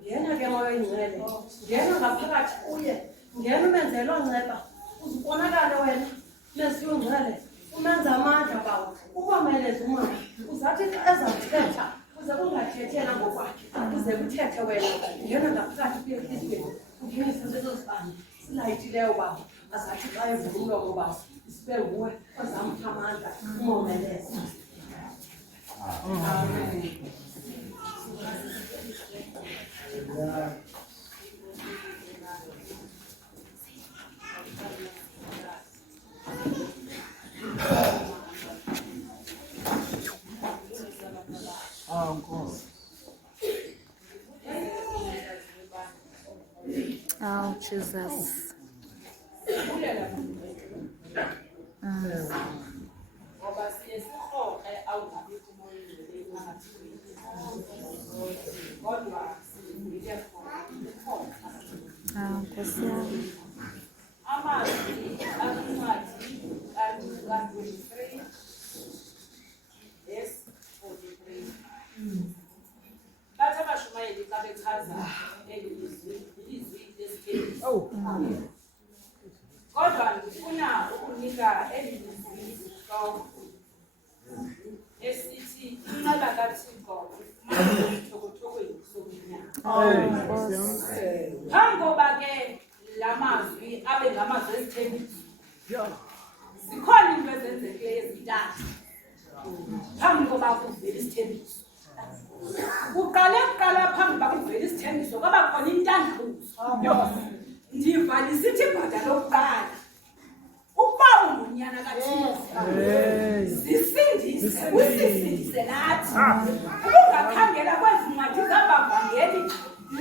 Ngena ke moya ingcwele, ngena ngaphakathi kuye, ngena umenzelo nceba, uzibonakale wena, nesiyongcwele, umenza amandla bawo, ukomeleza umoya, uzathi xa ezawuthetha, uze kungathethela ngokwakhe, uze kuthethe wena, ngena ngaphakathi kuye ehliziyweni, ungenise ezo zibane, silayithileyo babo, azathi xa evula umlomo bawo, isibe nguwe, ozamtha amandla, umomeleza. Amen. Oh, Jesus. Kodwa ngifuna ukunika elizwi esithi inqaba kaThixo isithokothokweni sokunyaka. Phambi koba ke la mazwi abe ngamazwi ezithembiso, zikhona into ezenzekileyo ezintathu phambi koba kuvele isithembiso. Kuqala phambi koba kuvele isithembiso kwaba khona intandabuzo. Ndiva lisithi ibhada lokuqala ukuba ungunyana kaThixo zisindise usisindise nathi ungakhangela kwezi ncwadi zabavangeli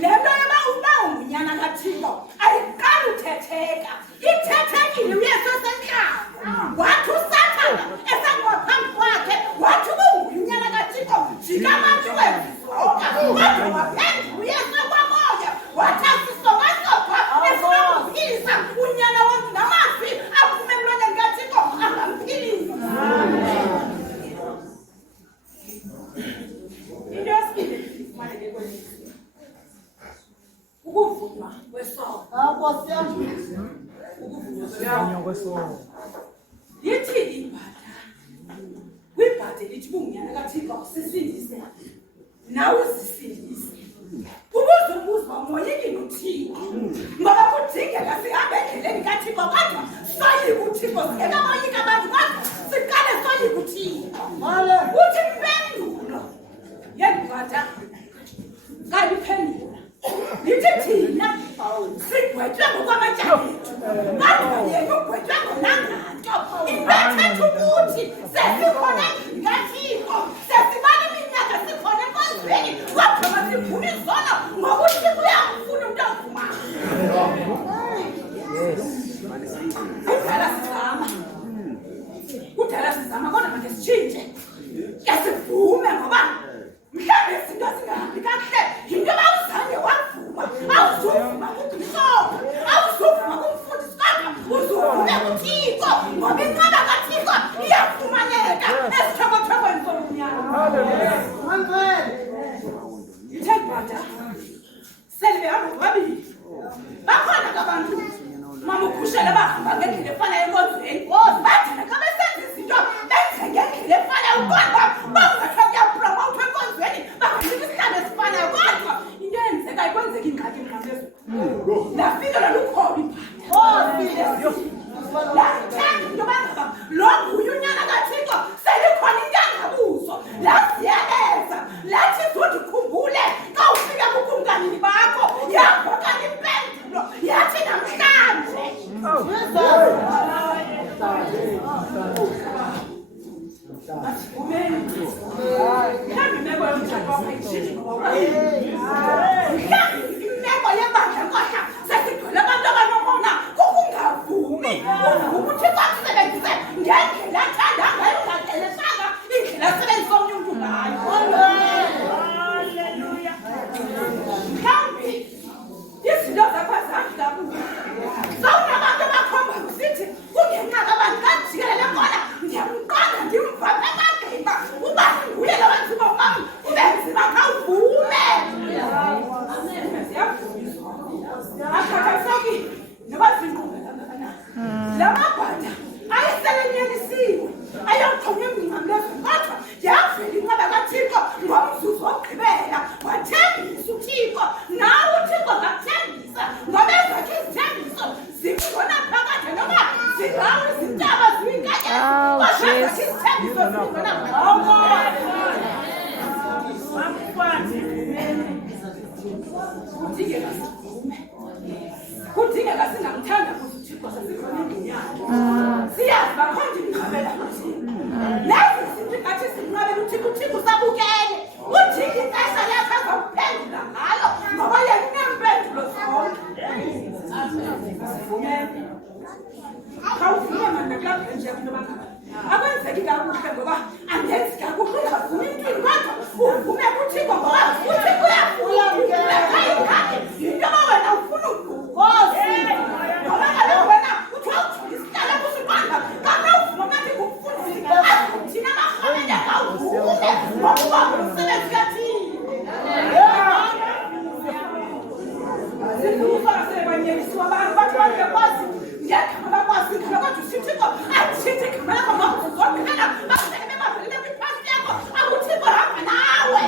le nto yoba uba ungunyana kaThixo ayiqali uthetheka ithethekile uyesu esentlanga wathi uSathana esengaphambi kwakhe wathi uba ungunyana kaThixo jika abantu wezizonke kodwa waphendula uyesu ekwamoya wathi asisongasokwa esinokuphilisa unyana wonke namazwi aphume emlonyeni kaThixo angamphilisa. Into yesibili ifumaneke kweli ukuvunwa kwesono. Ukuvunwa kwesono lithi ibhada kwibhada lithi bungunyana kaThixo sisindise nawe usisindise. Ubuzubuzwa umoyeni uThixo ngoba kudingeka sihambe endleleni kaThixo kodwa soyika uThixo singenamoyika abantu kodwa siqale soyika uThixo. Uthi mpendulo yendibhada kanti phendula lithi thina sigwetywe ngokwamatyala ethu kodwa yena ugwetywe ngonanganto. Into ethetha ukuthi sesikhona endlini kaThixo sesibala iminyaka sikhona enkonzweni kodwa masivuna izono ngoba uThixo uyamfuna umntu ovumayo. Kudala sizama kodwa manje sitshintshe ke sivume ngoba mhlawumbe izinto zingahambi kakuhle yinto yoba uzange wavuma awuzuvuma kubhishophu awuzuvuma kumfundisi kodwa uzuvume kuThixo ngoba inqaba kaThixo iyafumaneka esithokothokweni somnyama. Ithe bhada sele behamba bobabili bakhona abantu mamukhushele bahamba ngendlela efanayo enkonzweni bathi naxa besenza izinto benze ngendlela efanayo kodwa bangathiwa kuyapromothwa enkonzweni banganika isihlalo esifanayo kodwa into eyenzekayo kwenzeka ingxaki emnqamezweni lafikelela ukhona lathemba into bangaba lo nguye unyana kaThixo selikhona intangabuzo lasiyeleza lathi zuthi khumbule xa ufika kukumkanini bakho yavakala impendulo yathi namhlanje imeko yebandla kodwa sesigcwele abantu abanokona kukungavumi uThixo akusebenzise ngendlela athanda ngayo ungacelesanga indlela asebenzisa omnye umntu ngayo. Haleluya. Mhlawumbi izinto zakho azange kakuhle sawunabantu abakhombayo usithi kungenxa kabantu kajikelele khona ndiyamqonda ndimva emagqinga uba nguye la bantu bam ube nzima khawuvume akhathaliseki noba zinqubela la mabhada ayiselenyanisiwe ayawuxhonywa emngcamlezweni kodwa yavela inqaba kaThixo ngomzuzu wokugqibela wathembisa uThixo nawe uThixo ngakuthembisa ngoba ezakhe izithembiso zingona phakathi noba zingawo izintaba ziyinkanyezi kodwa ezakhe izithembiso zingona kudingeka singamthanda uThixo sesikhona endlunyana siyazi bakhonje imqabela uThixo lezi zinto ingathi simnqabela uThixo sabukele uThixo ixesha lakhe azawuphendula ngalo ngoba yena unempendulo zonke khawuvume mani nakulapho nje into bangaba akwenzeki kakuhle ngoba angenzi kakuhle ungavumi intwini kodwa uvume kuThixo ngoba uThixo uyafuna into yoba wena ufuna udukozi ngoba kaloku wena uthi wawujula isihlala kusiqanda kanti uvuma ngathi kukufundisa thina amarhamenya kawuvume ngokuba ngumsebenzi kaThixo sebanyelisiwe abantu bathi bangekwazi ngegama bakwazi igama kodwa uThixo athithe igama lakho ngokuzokhala baseke bebavelele kwiphasi yakho akuThixo hamba nawe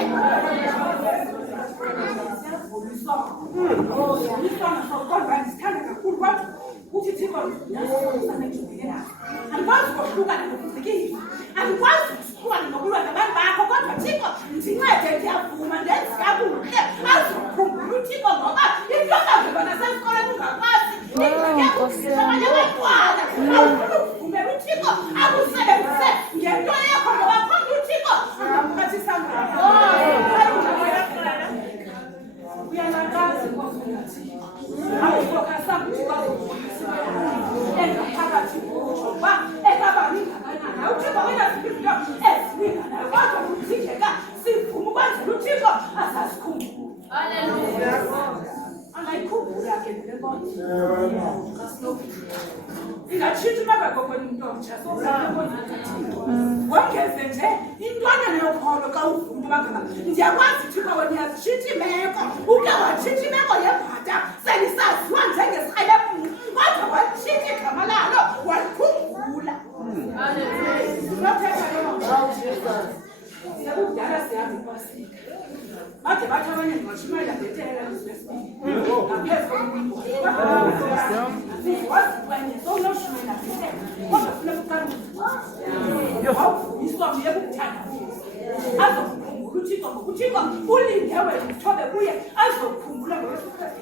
isona sokodwa ndisithanda kakhulu kodwa uthi Thixo andikwazi ukohlukana nokuzikile andikwazi ukuhlukana nokulwa nabantu bakho kodwa Thixo ndincede ndiyavuma ndenzi kakuhle azokhumbula uThixo ngoba into angazeba nasesikoleni ungakwazi abanye abantwana awufuna ukuvumela uThixo akusebenzise ngento yakho ngoba khona uThixo angakuphathisa ngayo uyanakazi ngokungathi awufokhasanga ukuthi engaphakathi kujoba ekabaningi ngakanani uThixo wenaziphi izinto ezilinganayo kodwa kuthingeka sivume ukwenzela uThixo asasikhumbule. Haleluya. Angayikhumbula ke le nkonzo ingatshintsha imabagogweni into omtsha wongeze nje intwana neyokholo xa uvuma bangaba ndiyakwazi Thixo wena uyazitshintsha imeko uke watshintsha imeko yebhata selisaziwa njengesikrelemnqa kodwa watshintsha igama lalo walikhumbula. Sekudala sihamba ipasika bade bathi abanye ndingashumayela ngethelela lizwesibili ngaphezu kowaziqwenye sowunoshumayela ngethelela kodwa funeka uqalawuvumiswa uye kukuthandabuza azokukhumbula uThixo ngokuThixo ulinde wena uthobe kuye azokukhumbula ngoYesu Kristu.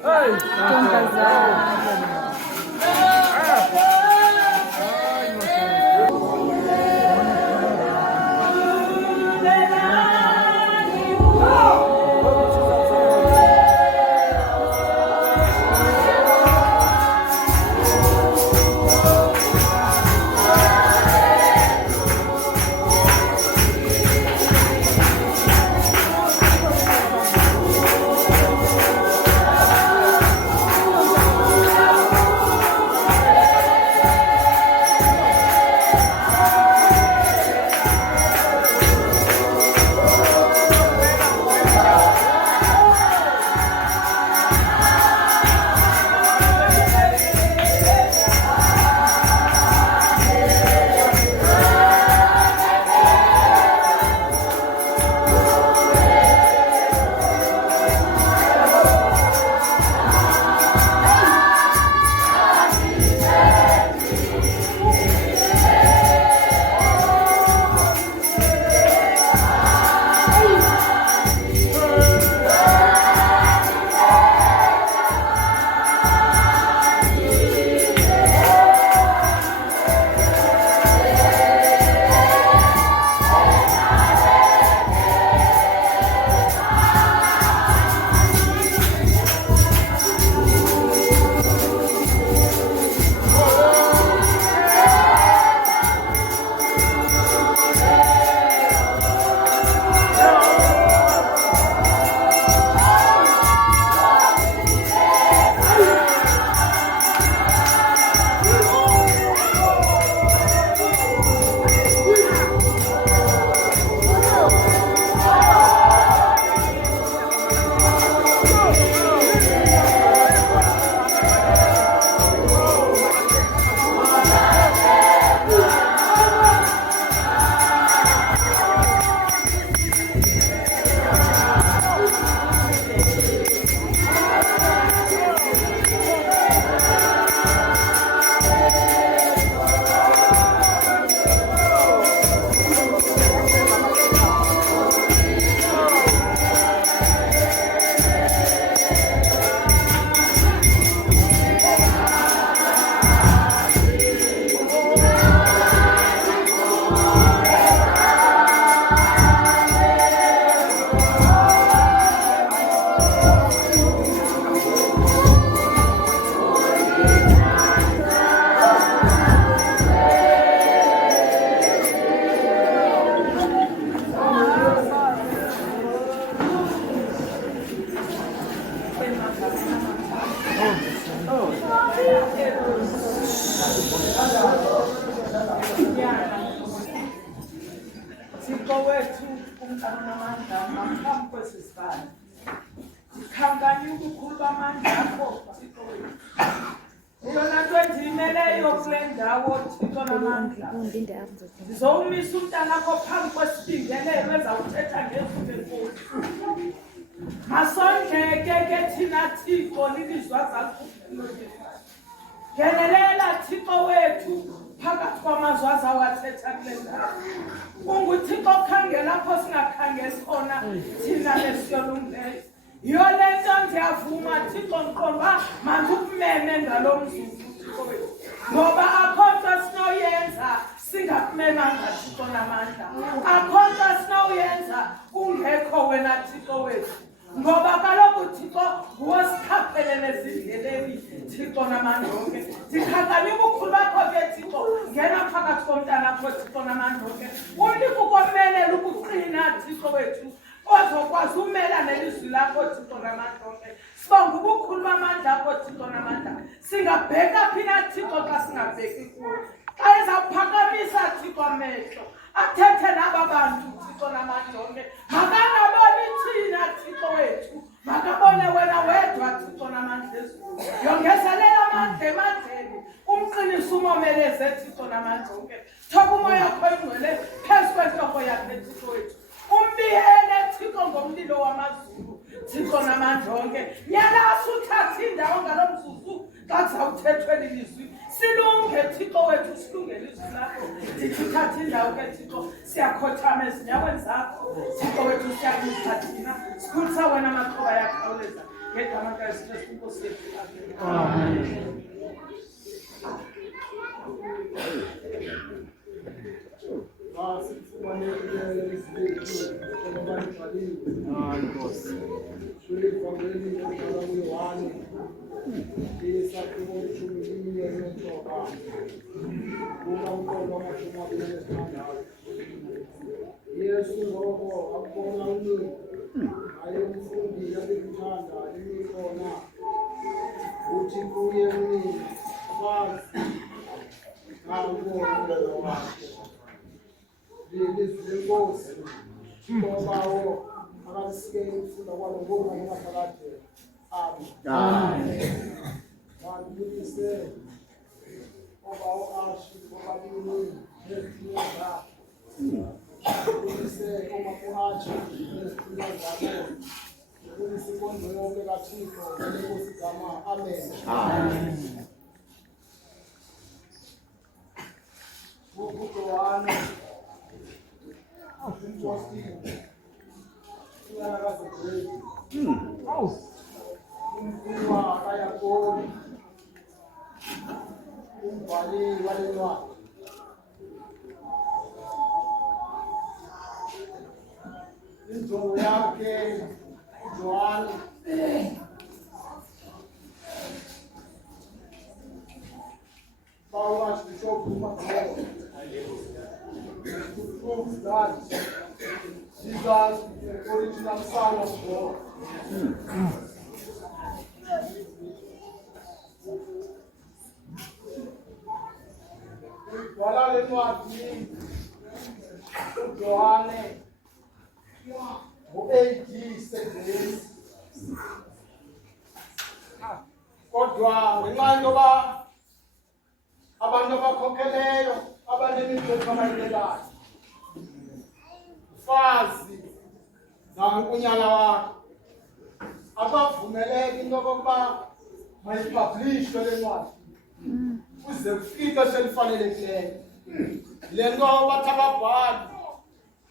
umntana namandla ngaphambi kwesisibane. Ndikhankanya ubukhulu bamandla akho, Thixo wethu. Yona nto endiyimeleyo kule ndawo, Thixo namandla. Ndizowumisa umntana akho phambi kwesibingelelo ezawuthetha ngezwi lenkosi. Masondleke ke thina Thixo lilizwi zakho. Ngenelela Thixo wethu phakathi kwamazwi azawathetha kule ndawo. UnguThixo okhangela apho singakhangeli khona thina lesiyolungileyo. Yiyo le nto ndiyavuma Thixo ndiqonda manje ukumeme ngalo mzuzu Thixo wethu. Ngoba akho nto sinoyenza singakumemanga Thixo namandla. Akho nto sinoyenza kungekho wena Thixo wethu. Ngoba kaloku Thixo nguwosikhaphelele ezindleleni Thixo namandla onke. Ndikhankanya ubukhulu bakho ke Thixo ngena phakathi komntana akho Thixo namandla onke. Umnike ukomelela ukuqina Thixo wethu ozokwazi umela nelizwi lakho Thixo namandla onke. Sibonga ubukhulu bamandla akho Thixo namandla. Singabheka phi na Thixo xa singabheki kuwe. Xa ezawuphakamisa Thixo amehlo athethe naba bantu Thixo namandla onke. Makangaboni thina Thixo wethu, makabone wena wedwa Thixo namandla ezulu. Yongezelela amandla emandleni, umqinise umomeleze Thixo namandla onke. Thoba umoya wakho ingcwele phezu kwentloko yakhe Thixo wethu. Umbiyele Thixo ngomlilo wamazulu Thixo namandla onke. Yalasa uthathe indawo ngalo mzuzu xa kuzawuthethwe lilizwi. Silunge Thixo wethu, silungele izwi lakho. Ndithi uthathe indawo ke Thixo, siyakhothama ezinyaweni zakho Thixo wethu, siyakuza thina sikhulisa wena amaxhoba yakhawuleza ngegama likaYesu Kristu Nkosi yethu. Amen. Yesu ngoba akubona umuntu ayemfundi yalikuthanda imikhona uthi kuye mina kwazi ngakubona wakhe lelizwi lenkosi ngobawo akasike ukufunda kwalo ngoba ngaphakathi. Amen. Mandilise obawo ashi obalini neziyeza Kulise omakuhathi neziphiwo zakho. Kulise konke yonke kaThixo ngeNkosi igama. Amen. Amen. UJohane umposti uyakazogredi. Umfungwa kaYakoni umbhali walencwadi. Injongo yakhe uJohane Paul Archbishop Macron to prove that Jesus is the original Son of God. Wala lencwadi uJohane ngo-AD 7 kodwa ngenxa yoba abantu abakhokheleyo abanemithetho abayilelayo fazi nankunyana wakho abavumeleki into yokokuba mayiphablishwe le ncwadi kuze kufike ixesha elifanelekileyo. Le nto bathi ababhali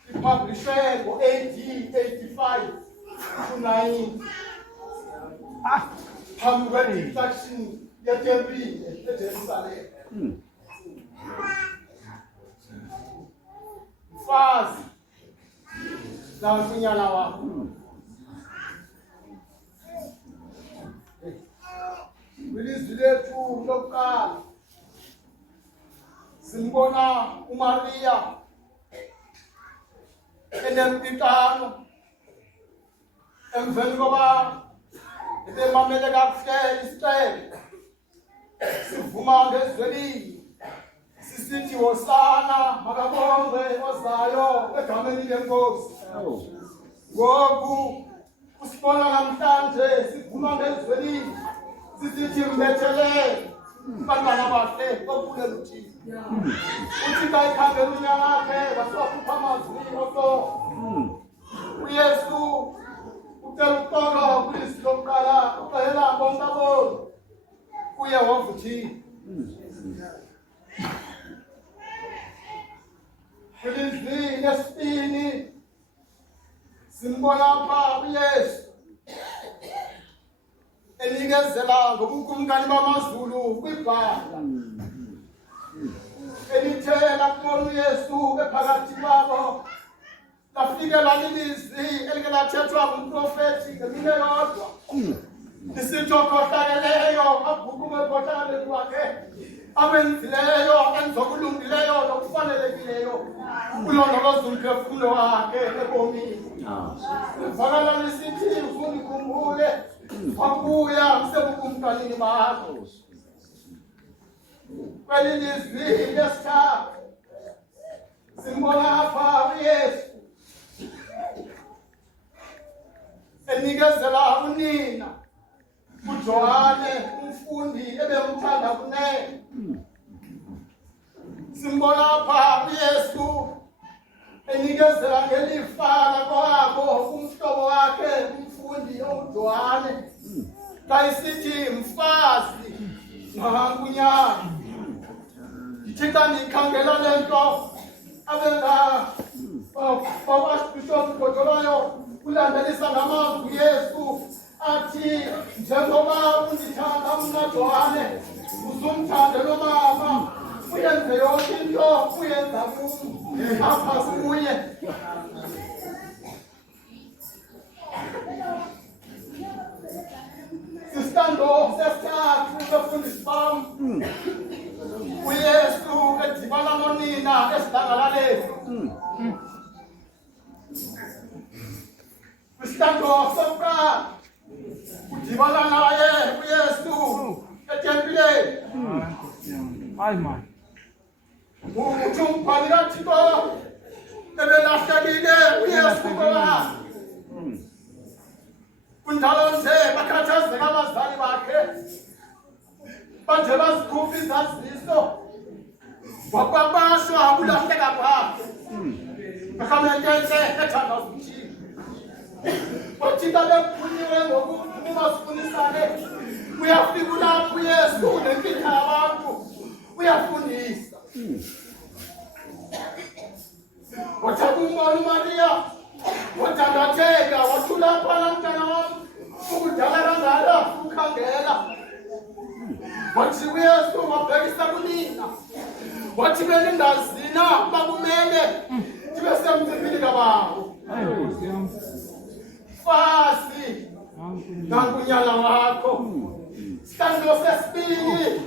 ipublishwe ngo-AD 85 to 90 phambi kwe-destruction yetempile eJerusalem. Mfazi nankunyana wakho kwilizwi lethu lokuqala simbona uMaria enempikano emveni koba ebemamele kakuhle isicelo sivuma ngezwi elinye Sisithi wosana makabongwe ozayo egameni lenkosi. Ngoku usibona namhlanje siphuma ngezweni sisithi mbethelele bantwana bahle kokulela uThixo. Uthixo ayikhangela unyaka wakhe wasokhupha amazwi oso. uYesu ucela ukuxola kulizwi lokuqala uxelela bonke abantu kuye wavuthile. Ilizwi lesibini simbona apha uYesu enikezela ngobukumkani bamazulu kwibhala. Elithela kubona uYesu ephakathi kwabo lafikela ilizwi elike lathethwa ngumprofethi ngemini eyodwa. Lisithi okhohlakeleyo abhukume ekhohlakaleni kwakhe abenzileyo enzokulungileyo nokufanelekileyo ulondoloza umphefumulo wakhe ebomini. Livakala lisithi ungikhumbule wabuya usebukumkanini bakho. Kweli lizwi lesithathu simbona apha uYesu enikezela unina uJohane umfundi ebemthanda kunene. Simbona apha uYesu enikezela ngelifa lakwabo umhlobo wakhe umfundi uJohane kayisithi mfazi nangunyana. Thixo nikhangela lento abenza Bishop Godolayo kulandelisa ngamazwi uYesu athi njengoba undithanda mna Johane uzumthande lo mama uyenze yonke into uyenza kum apha kuye. Sisithando sesithathu bafundisi bam uYesu edibana nonina esidlangalaleni. Isithando sokuqala udibana naye uYesu etempileni. Hayi man. Uthi umbhali kaThixo ebelahlekile uYesu ngoba kunjalo nje bakhathazeka abazali bakhe banje bazikhupha izaziso wapapashwa ukulahleka kwakhe. Akamenkenhle ethandaza uThixo. Wathixo bekukhunyiwe ngokuphuma sifunisane uyafika lapho uYesu nempilo yabantu uyafundisa. Wathatha umbona uMaria wathandatheka wathula phana mntana wami ukudala kangaka ukhangela. Wathi uYesu wabhekisa kunina wathi beningazina bakumele ndibe semzimbini kababo. Fasi nangunyana wakho. Sithando sesibili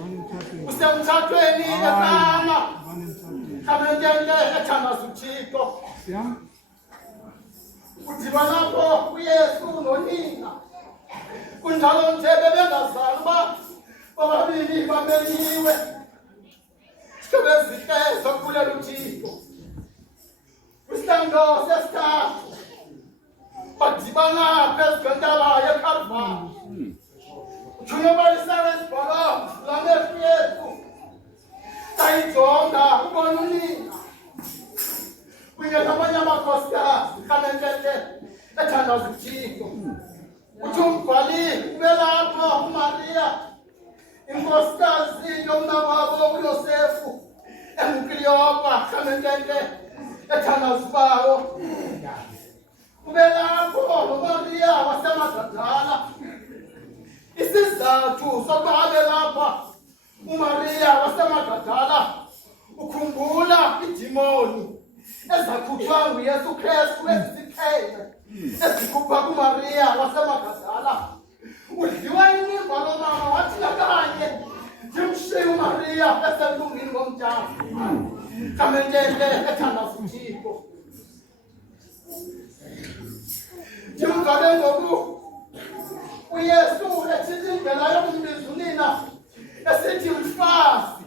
usemthathweni eSana kamenkenhle ethandaza uThixo. Udibana lapho uYesu nonina kunjalo nje bebengazali uba bobabili bamenyiwe sebezihle zokubulela uThixo. Kwisithando sesithathu badibana phezu kwentaba yeKhalvari. Uthunyebalisa esibhala lamehlo yethu sayijonga ubona unina kunye nabanye amakhosikazi kamenkenhle ethandaza uThixo. Uthi umbhali ubelapho uMaria inkosikazi yomnakwabo uYosefu enguKleopa kamenkenhle ethandaza uBawo. Ubelapho noMaria waseMagdala. Isizathu sokuba abe lapha uMaria waseMagdala ukhumbula idimoni ezakhutshwa nguYesu Kristu ezisiphele ezikhupha kuMaria waseMagdala. Udliwa inimba lomama wathi nakanye ndimshiye uMaria eselungini ngomtshana. Kamenkenhle ethandaza uThixo. Ndimvale ngoku uYesu ethithi indlela yokumbiza unina esithi mfazi.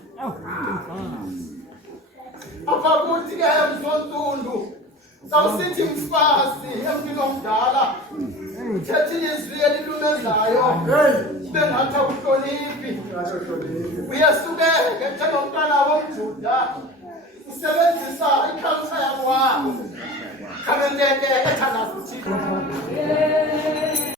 Sawusithi mfazi empilo omdala. Uthetha ilizwi elilumezayo. Bengathi awuhloniphi. Uyasukeka njengomntwana womJuda. Usebenzisa iculture yakho. Khamendeke ethandaza uThixo.